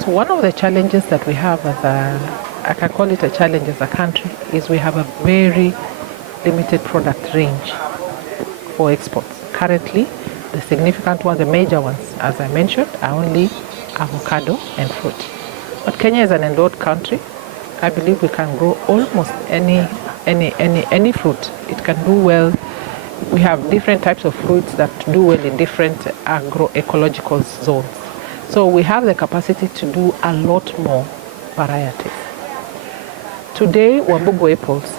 So one of the challenges that we have I can call it a challenge as a country, is we have a very limited product range for exports. Currently, the significant ones, the major ones, as I mentioned, are only avocado and fruit. But Kenya is an endowed country. I believe we can grow almost any fruit. It can do well. We have different types of fruits that do well in different agroecological zones. So we have the capacity to do a lot more varieties. Today, Wambugu Apples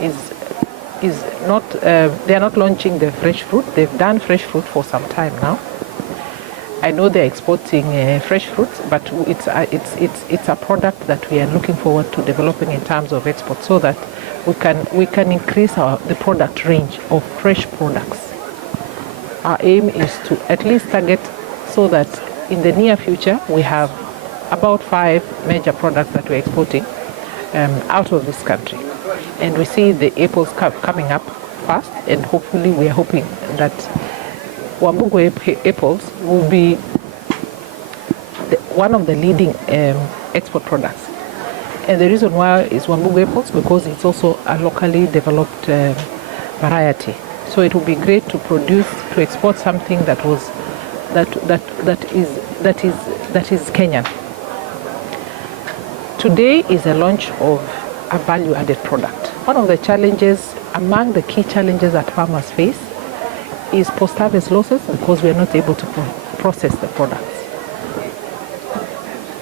is not, they are not launching the fresh fruit. They've done fresh fruit for some time now. I know they're exporting fresh fruits, but it's a product that we are looking forward to developing in terms of export, so that we can increase the product range of fresh products. Our aim is to at least target so that in the near future we have about 5 major products that we're exporting out of this country. And we see the apples coming up fast, and hopefully we are hoping that Wambugu Apples will be one of the leading export products. And the reason why is Wambugu Apples, because it's also a locally developed variety. So it would be great to export something that is Kenyan. Today is a launch of a value-added product. One of the challenges, among the key challenges that farmers face, is post-harvest losses, because we are not able to process the products.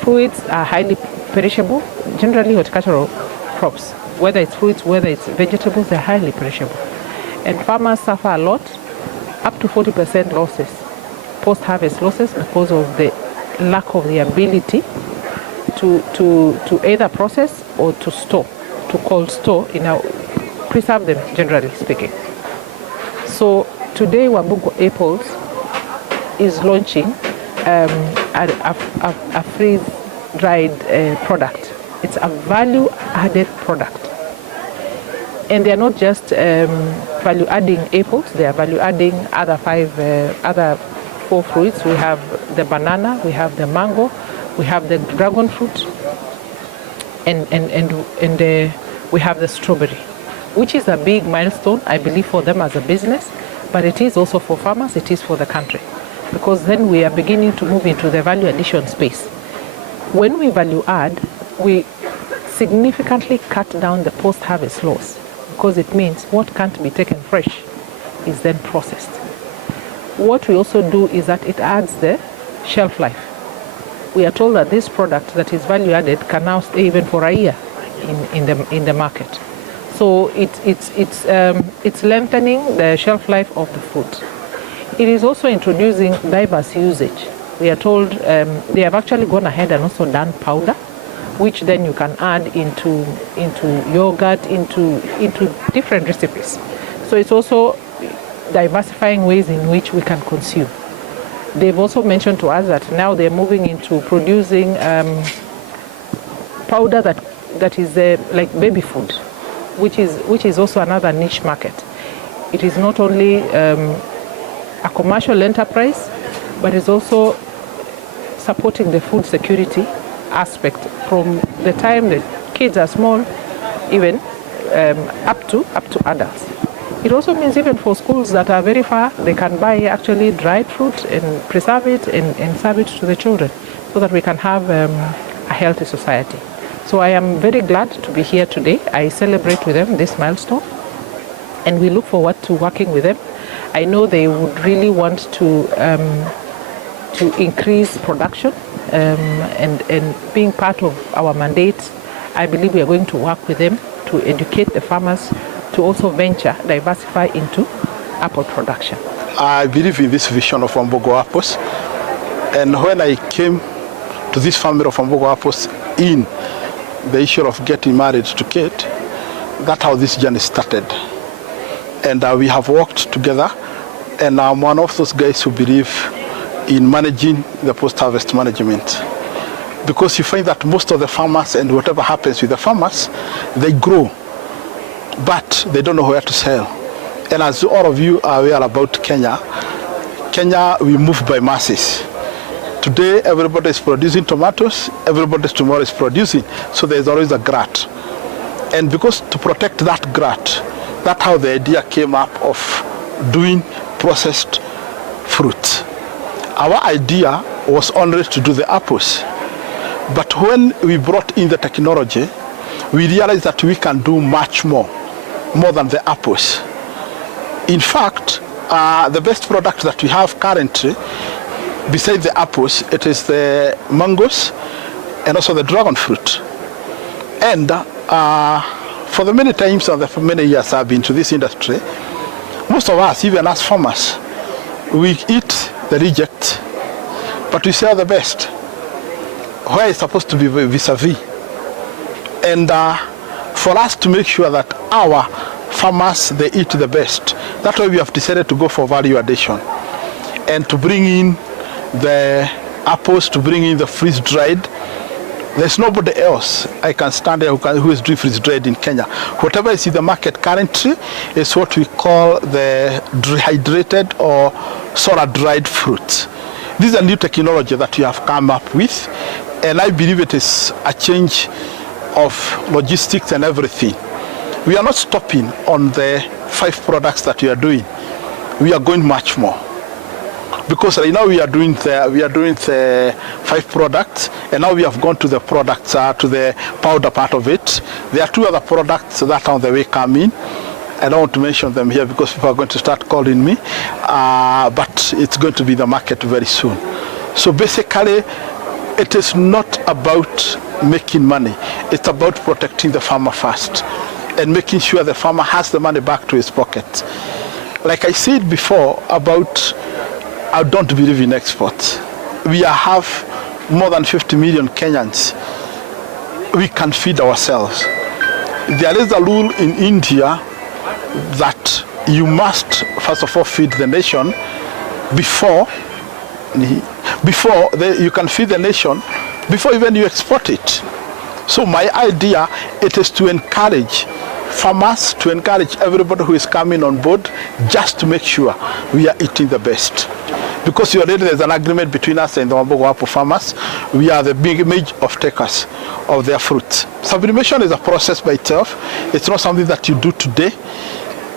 Fruits are highly perishable. Generally, horticultural crops, whether it's fruits, whether it's vegetables, they're highly perishable. And farmers suffer a lot, up to 40% losses, post-harvest losses, because of the lack of the ability to either process or to store, to cold store, preserve them, generally speaking. So today, Wambugu Apples is launching a freeze-dried product. It's a value-added product. And they're not just value-adding apples, they are value-adding other 4 fruits. We have the banana, we have the mango, we have the dragon fruit, and we have the strawberry, which is a big milestone, I believe, for them as a business, but it is also for farmers, it is for the country, because then we are beginning to move into the value addition space. When we value add, we significantly cut down the post-harvest loss, because it means what can't be taken fresh is then processed. What we also do is that it adds the shelf life. We are told that this product that is value added can now stay even for a year in the market. So it's lengthening the shelf life of the food. It is also introducing diverse usage. We are told they have actually gone ahead and also done powder, which then you can add into yogurt, into different recipes. So it's also diversifying ways in which we can consume. They've also mentioned to us that now they're moving into producing powder that is like baby food, which is also another niche market. It is not only a commercial enterprise, but it's also supporting the food security aspect from the time the kids are small, even up to adults. It also means even for schools that are very far, they can buy actually dried fruit and preserve it and serve it to the children, so that we can have a healthy society. So I am very glad to be here today. I celebrate with them this milestone, and we look forward to working with them. I know they would really want to increase production, and being part of our mandate, I believe we are going to work with them to educate the farmers to also diversify into apple production. I believe in this vision of Wambugu Apples, and when I came to this family of Wambugu Apples in the issue of getting married to Kate, that's how this journey started. And we have worked together, and I'm one of those guys who believe in managing the post-harvest management. Because you find that most of the farmers, and whatever happens with the farmers, they grow, but they don't know where to sell. And as all of you are aware about Kenya, we move by masses. Today, everybody is producing tomatoes. Everybody tomorrow is producing. So there's always a glut. And because to protect that glut, that's how the idea came up of doing processed fruit. Our idea was only to do the apples. But when we brought in the technology, we realized that we can do much more than the apples. In fact, the best product that we have currently, besides the apples, it is the mangoes and also the dragon fruit. And for the many times and for many years I've been to this industry, most of us, even as farmers, we eat the reject, but we sell the best, where it's supposed to be vis-a-vis. And for us to make sure that our farmers, they eat the best, that's why we have decided to go for value addition and to bring in the apples, to bring in the freeze-dried. There's nobody else I can stand there who is doing freeze-dried in Kenya. Whatever is in the market currently is what we call the dehydrated or solar-dried fruit. This is a new technology that we have come up with, and I believe it is a change of logistics and everything. We are not stopping on the 5 products that we are doing. We are going much more. Because right now we are doing the 5 products, and now we have gone to the products, to the powder part of it. There are 2 other products that are on the way coming. I don't want to mention them here because people are going to start calling me, but it's going to be the market very soon. So basically, it is not about making money. It's about protecting the farmer first and making sure the farmer has the money back to his pocket. Like I said before about, I don't believe in exports. We have more than 50 million Kenyans. We can feed ourselves. There is a rule in India that you must first of all feed the nation before you can feed the nation before even you export it. So my idea, it is to encourage farmers, to encourage everybody who is coming on board, just to make sure we are eating the best. Because already there's an agreement between us and the Wambugu Apple farmers. We are the big major off-takers of their fruit. Sublimation is a process by itself. It's not something that you do today.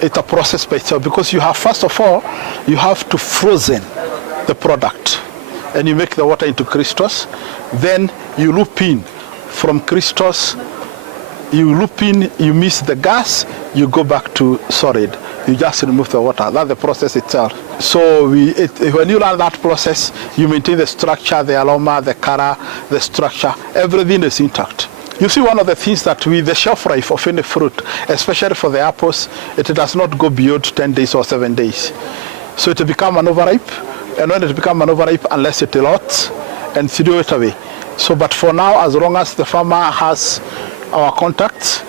It's a process by itself, because you have, first of all, you have to frozen the product, and you make the water into crystals. Then you loop in from crystals, you loop in, you miss the gas, you go back to solid. You just remove the water. That's the process itself. So when you run that process, you maintain the structure, the aroma, the color, the structure, everything is intact. You see, one of the things that with the shelf life of any fruit, especially for the apples, it does not go beyond 10 days or 7 days. So it becomes an overripe, and when it becomes an overripe, unless it rots, and throw it away. So, but for now, as long as the farmer has our contacts,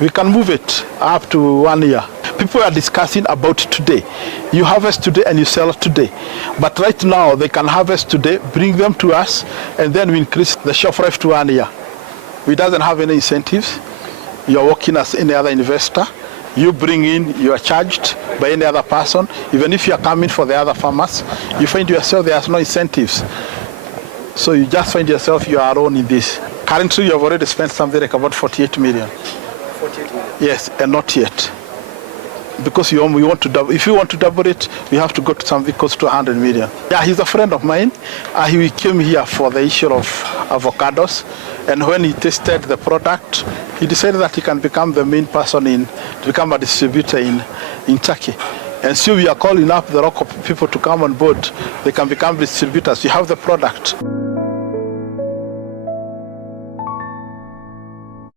we can move it up to 1 year. People are discussing about today. You harvest today and you sell today. But right now, they can harvest today, bring them to us, and then we increase the shelf life to 1 year. We doesn't have any incentives. You're working as any other investor. You bring in, you are charged by any other person. Even if you are coming for the other farmers, you find yourself there's no incentives. So you just find yourself you are alone in this. Currently, you have already spent something like about 48 million. 48 million? Yes, and not yet. Because we want to double. If you want to double it, we have to go to something close to 100 million. Yeah, he's a friend of mine. He came here for the issue of avocados, and when he tasted the product, he decided that he can become the main person to become a distributor in Turkey. And so we are calling up the local people to come on board. They can become distributors. We have the product.